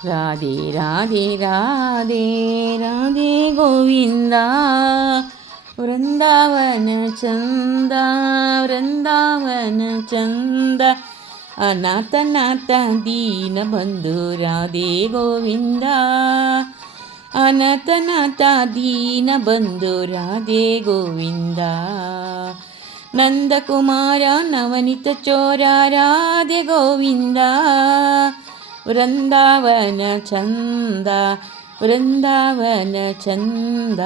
ರಾಧೆ ರಾಧೆ ರಾಧೆ ರಾಧೆ ಗೋವಿಂದ ವೃಂದಾವನ ಚಂದ ವೃಂದಾವನ ಚಂದ ಅನಾಥನಾಥ ದೀನ ಬಂಧು ರಾಧೆ ಗೋವಿಂದ ಅನಾಥನಾಥ ದೀನ ಬಂಧು ರಾಧೆ ಗೋವಿಂದ ನಂದಕುಮಾರ ನವನಿತ ಚೋರ ರಾಧೆ ಗೋವಿಂದ ವೃಂದಾವನ ಚಂದ ವೃಂದಾವನ ಚಂದ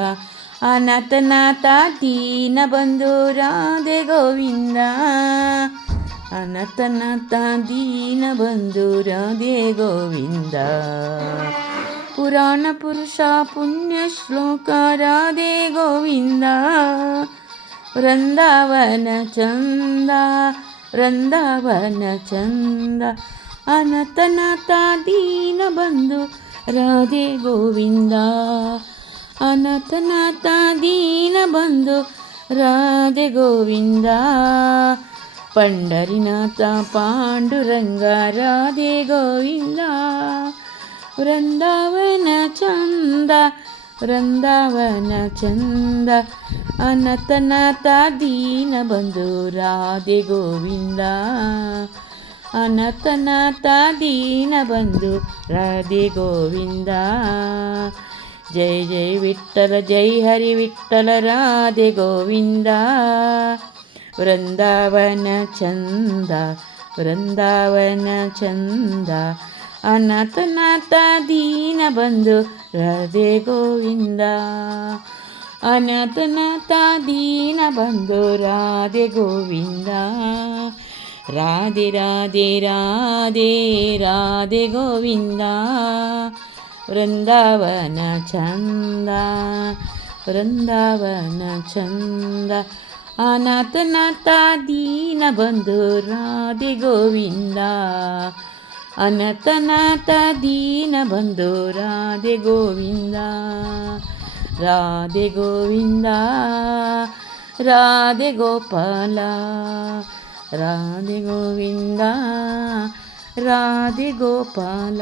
ಅನಾಥನಾಥ ದೀನ ಬಂಧು ರಾಧೆ ಗೋವಿಂದ ಅನಾಥನಾಥ ದೀನ ಬಂಧು ರಾಧೆ ಗೋವಿಂದ ಪುರಾಣ ಪುರುಷ ಪುಣ್ಯ ಶ್ಲೋಕ ರಾಧೆ ಗೋವಿಂದ ವೃಂದಾವನ ಚಂದ ವೃಂದಾವನ ಚಂದ ಅನಾಥನಾಥ ದೀನ ಬಂಧು ರಾಧೆ ಗೋವಿಂದ ಅನಾಥನಾಥ ದೀನ ಬಂಧು ರಾಧೆ ಗೋವಿಂದ ಪಂಡರಿನಾಥ ಪಾಂಡುರಂಗ ರಾಧೆ ಗೋವಿಂದ ವೃಂದಾವನ ಚಂದ ವೃಂದಾವನ ಚಂದ ಅನಾಥನಾಥ ದೀನ ಬಂಧು ರಾಧೆ ಗೋವಿಂದ ಅನಾಥನಾಥ ದೀನ ಬಂಧು ರಾಧೆ ಗೋವಿಂದ ಜೈ ಜೈ ವಿಠ್ಠಲ ಜೈ ಹರಿ ವಿಠ್ಠಲ ರಾಧೆ ಗೋವಿಂದ ವೃಂದಾವನ ಚಂದ ವೃಂದಾವನ ಚಂದ ಅನಾಥನಾಥ ದೀನ ಬಂಧು ರಾಧೆ ಗೋವಿಂದ ಅನಾಥನಾಥ ದೀನ ಬಂಧು ರಾಧೆ ಗೋವಿಂದ ರಾಧೆ ರಾಧೆ ರಾಧೆ ರಾಧೆ ಗೋವಿಂದ ವೃಂದಾವನ ಚಂದ ವೃಂದಾವನ ಚಂದ ಅನಾಥನಾಥ ದೀನ ಬಂಧು ರಾಧೆ ಗೋವಿಂದ ಅನಾಥನಾಥ ದೀನ ಬಂಧು ರಾಧೆ ಗೋವಿಂದ ರಾಧೆ ಗೋವಿಂದ ರಾಧೆ ಗೋಪಾಲ ರಾಧೆ ಗೋವಿಂದ ರಾಧೆ ಗೋಪಾಲ.